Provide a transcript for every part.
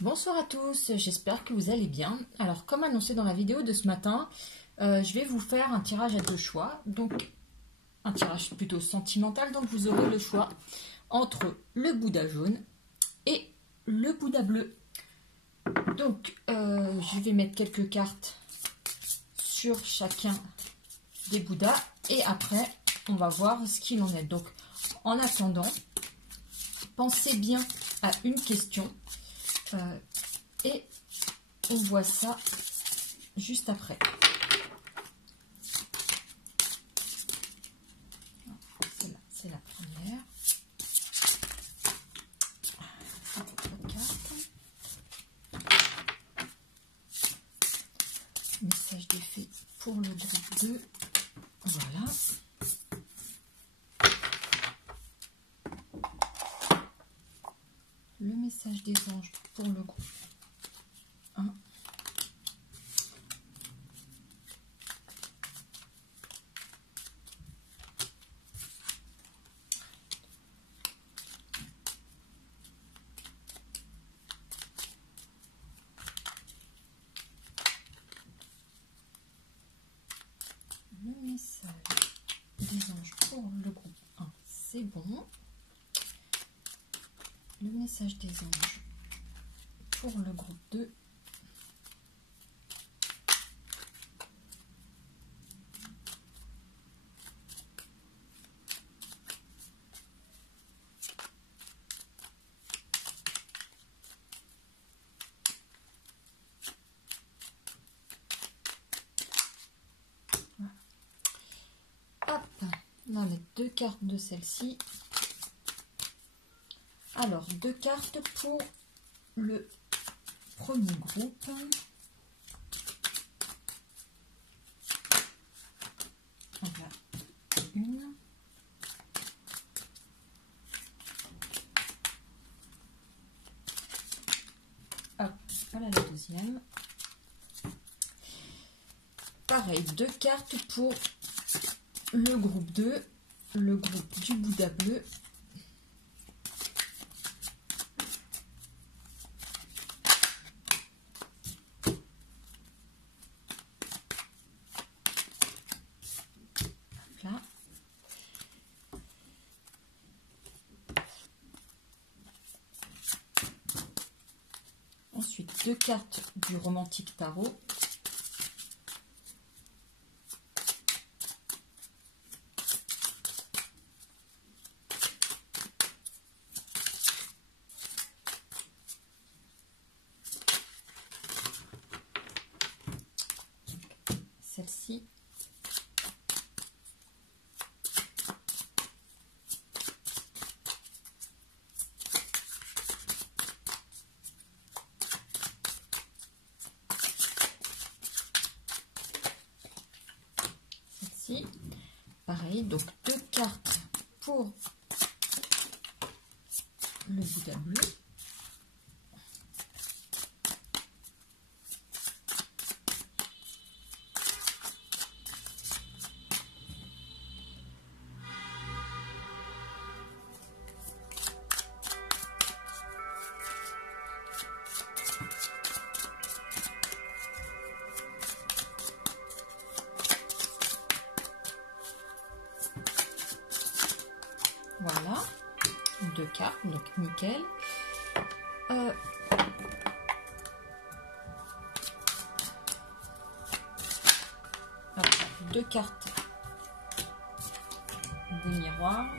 Bonsoir à tous, j'espère que vous allez bien. Alors comme annoncé dans la vidéo de ce matin, je vais vous faire un tirage à deux choix. Donc un tirage plutôt sentimental, donc vous aurez le choix entre le Bouddha jaune et le Bouddha bleu. Donc je vais mettre quelques cartes sur chacun des Bouddhas et après on va voir ce qu'il en est. Donc en attendant, pensez bien à une question. Et on voit ça juste après. C'est la première. Message d'effet pour le groupe 2. Voilà. Le message des anges pour le groupe 1. Le message des anges pour le groupe 1, c'est bon. Le message des anges pour le groupe 2. Hop, on va mettre deux cartes de celle-ci. Alors, deux cartes pour le premier groupe. Voilà, une. Hop, voilà la deuxième. Pareil, deux cartes pour le groupe 2, le groupe du Bouddha bleu. Là. Ensuite, deux cartes du romantique tarot. Celle-ci. Celle-ci. Pareil, donc deux cartes pour le Bouddha bleu. Voilà, deux cartes, donc nickel. Deux cartes des miroirs.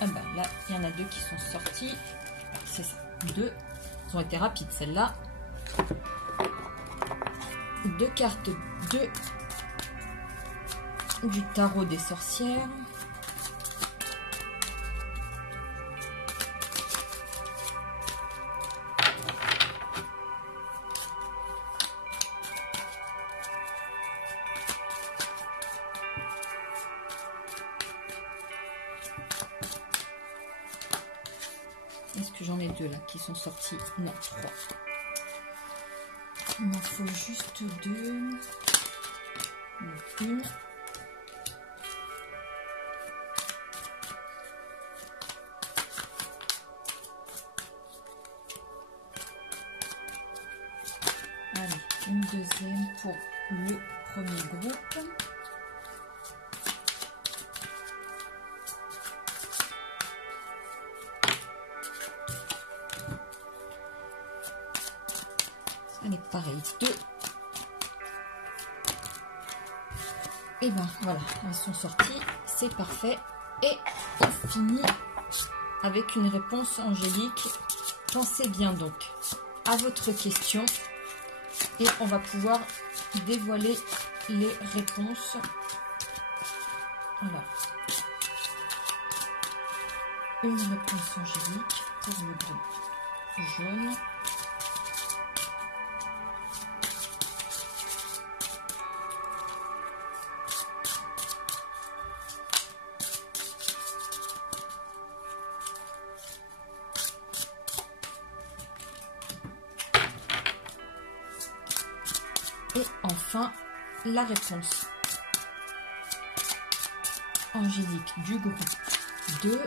Ah ben là, il y en a deux qui sont sortis. C'est ça, deux. Elles ont été rapides, celles-là. Deux cartes du tarot des sorcières. Est-ce que j'en ai deux là qui sont sortis? Non, trois. Il m'en faut juste deux. Donc une. Allez, une deuxième pour le premier groupe. Allez, pareil, 2. Et ben voilà, elles sont sorties, c'est parfait. Et on finit avec une réponse angélique. Pensez bien donc à votre question et on va pouvoir dévoiler les réponses. Alors, une réponse angélique pour le groupe jaune. Et enfin, la réponse angélique du groupe 2.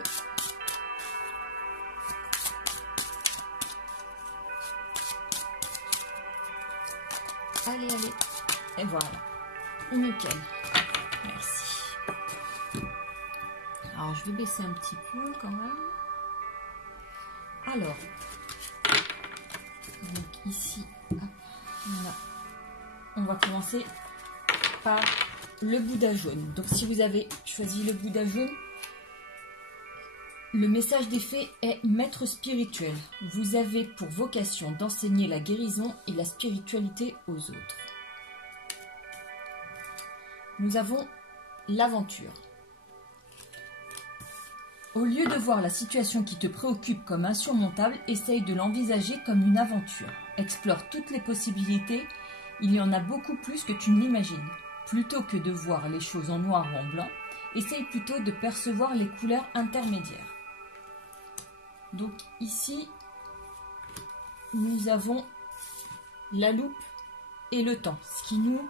Allez, allez. Et voilà. Nickel. Merci. Alors, je vais baisser un petit peu quand même. Alors, donc ici, hop, on va commencer par le Bouddha jaune. Donc, si vous avez choisi le Bouddha jaune, le message des fées est maître spirituel. Vous avez pour vocation d'enseigner la guérison et la spiritualité aux autres. Nous avons l'aventure. Au lieu de voir la situation qui te préoccupe comme insurmontable, essaye de l'envisager comme une aventure. Explore toutes les possibilités, il y en a beaucoup plus que tu ne l'imagines. Plutôt que de voir les choses en noir ou en blanc, essaye plutôt de percevoir les couleurs intermédiaires. Donc ici, nous avons la loupe et le temps, ce qui nous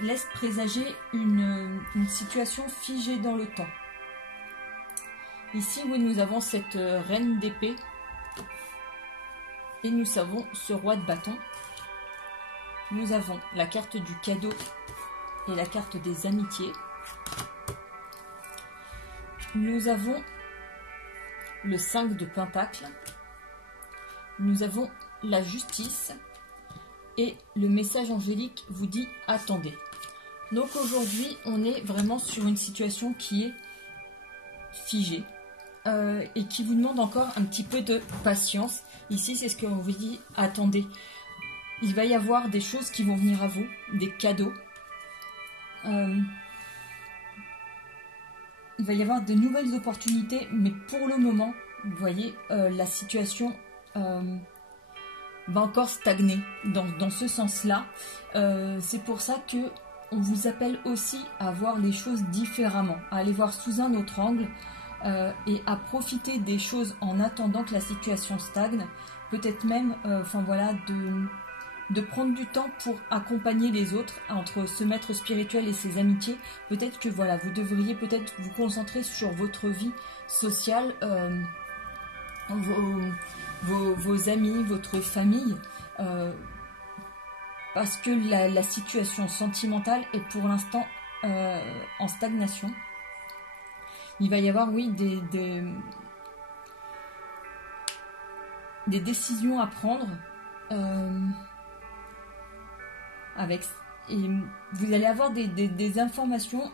laisse présager une situation figée dans le temps. Ici, oui, nous avons cette reine d'épée et nous avons ce roi de bâton. Nous avons la carte du cadeau et la carte des amitiés. Nous avons le 5 de pentacle. Nous avons la justice et le message angélique vous dit attendez. Donc aujourd'hui, on est vraiment sur une situation qui est figée. Et qui vous demande encore un petit peu de patience. Ici, c'est ce qu'on vous dit, attendez. Il va y avoir des choses qui vont venir à vous, des cadeaux. Il va y avoir de nouvelles opportunités, mais pour le moment, vous voyez, la situation va encore stagner dans ce sens-là. C'est pour ça que on vous appelle aussi à voir les choses différemment, à aller voir sous un autre angle. Et à profiter des choses en attendant que la situation stagne, peut-être même voilà, de prendre du temps pour accompagner les autres entre ce maître spirituel et ses amitiés. Peut-être que voilà, vous devriez peut-être vous concentrer sur votre vie sociale, vos amis, votre famille, parce que la situation sentimentale est pour l'instant en stagnation. Il va y avoir, oui, des décisions à prendre et vous allez avoir des informations,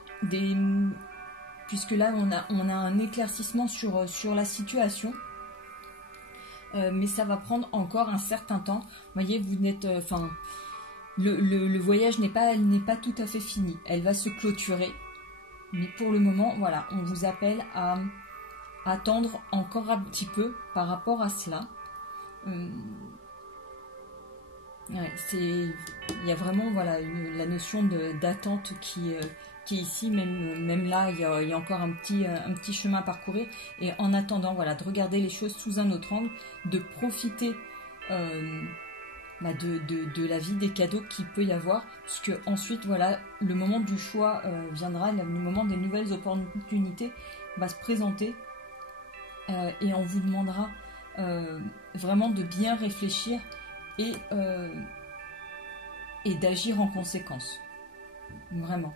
puisque là on a un éclaircissement sur la situation, mais ça va prendre encore un certain temps. Vous voyez, vous n'êtes, le voyage n'est pas tout à fait fini. Elle va se clôturer. Mais pour le moment, voilà, on vous appelle à attendre encore un petit peu par rapport à cela. Ouais, il y a vraiment voilà, la notion d'attente qui est ici, même là, il y a encore un petit chemin à parcourir. Et en attendant, voilà, de regarder les choses sous un autre angle, de profiter de la vie, des cadeaux qu'il peut y avoir, puisque ensuite voilà, le moment du choix viendra, le moment des nouvelles opportunités va se présenter, et on vous demandera vraiment de bien réfléchir et d'agir en conséquence. Vraiment.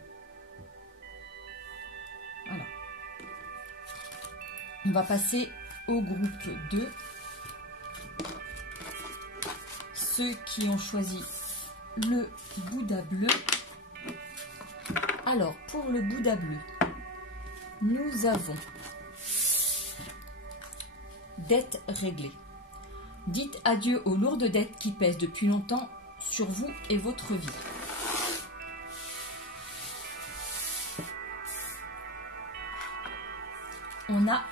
Voilà. On va passer au groupe 2. Ceux qui ont choisi le Bouddha bleu. Alors, pour le Bouddha bleu, nous avons dette réglée. Dites adieu aux lourdes dettes qui pèsent depuis longtemps sur vous et votre vie. On a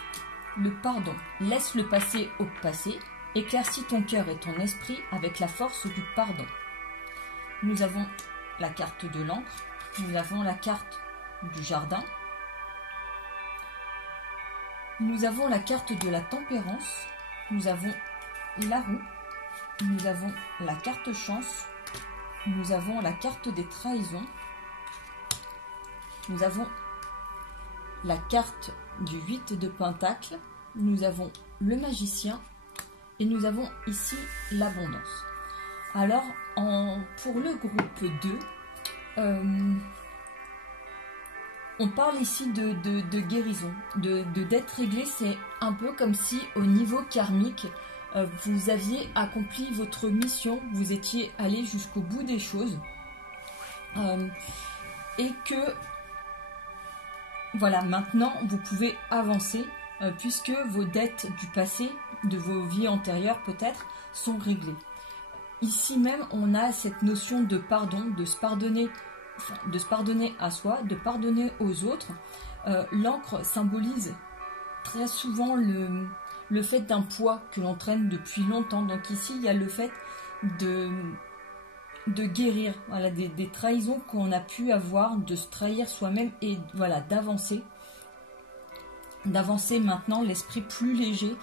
le pardon. Laisse le passé au passé. Éclaircis ton cœur et ton esprit avec la force du pardon. Nous avons la carte de l'encre. Nous avons la carte du jardin. Nous avons la carte de la tempérance. Nous avons la roue. Nous avons la carte chance. Nous avons la carte des trahisons. Nous avons la carte du 8 de pentacle. Nous avons le magicien. Et nous avons ici l'abondance. Alors, pour le groupe 2, on parle ici de guérison, de dette réglée. C'est un peu comme si au niveau karmique, vous aviez accompli votre mission, vous étiez allé jusqu'au bout des choses. Et que, voilà, maintenant, vous pouvez avancer puisque vos dettes du passé, de vos vies antérieures peut-être, sont réglées. Ici même, on a cette notion de pardon, de se pardonner à soi, de pardonner aux autres. L'encre symbolise très souvent le fait d'un poids que l'on traîne depuis longtemps. Donc ici, il y a le fait de guérir, voilà, des trahisons qu'on a pu avoir, de se trahir soi-même et voilà, d'avancer maintenant, l'esprit plus léger.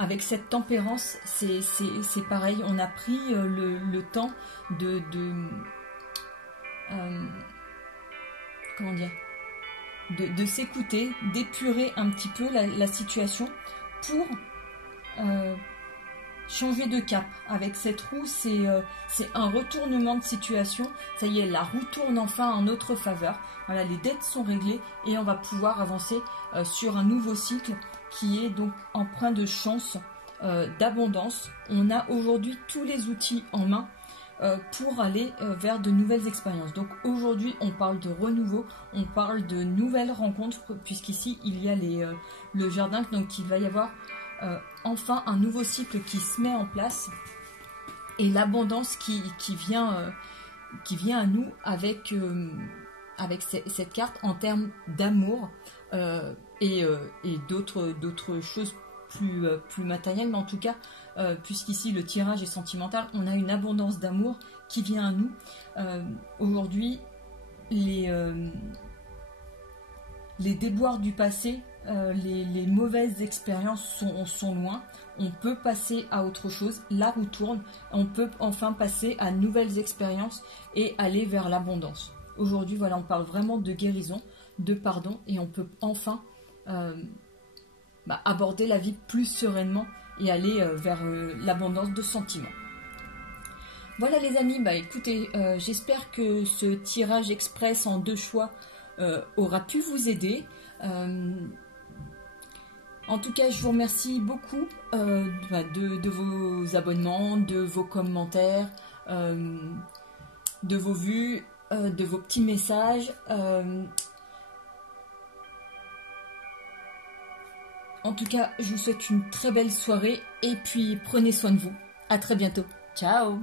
Avec cette tempérance, c'est pareil, on a pris le temps comment dire, de s'écouter, d'épurer un petit peu la situation pour changer de cap. Avec cette roue, c'est un retournement de situation. Ça y est, la roue tourne enfin en notre faveur. Voilà, les dettes sont réglées et on va pouvoir avancer sur un nouveau cycle qui est donc empreint de chance, d'abondance. On a aujourd'hui tous les outils en main pour aller vers de nouvelles expériences. Donc aujourd'hui, on parle de renouveau, on parle de nouvelles rencontres, puisqu'ici, il y a le jardin, donc il va y avoir enfin un nouveau cycle qui se met en place et l'abondance qui vient à nous avec cette carte en termes d'amour et d'autres choses plus matérielles, mais en tout cas puisqu'ici le tirage est sentimental, on a une abondance d'amour qui vient à nous. Aujourd'hui, les déboires du passé, les mauvaises expériences sont loin. On peut passer à autre chose, la roue tourne, on peut enfin passer à de nouvelles expériences et aller vers l'abondance. Aujourd'hui, voilà, on parle vraiment de guérison, de pardon, et on peut enfin aborder la vie plus sereinement et aller vers l'abondance de sentiments. Voilà les amis, écoutez, j'espère que ce tirage express en 2 choix aura pu vous aider. En tout cas, je vous remercie beaucoup de vos abonnements, de vos commentaires, de vos vues, de vos petits messages. En tout cas, je vous souhaite une très belle soirée et puis prenez soin de vous. À très bientôt. Ciao!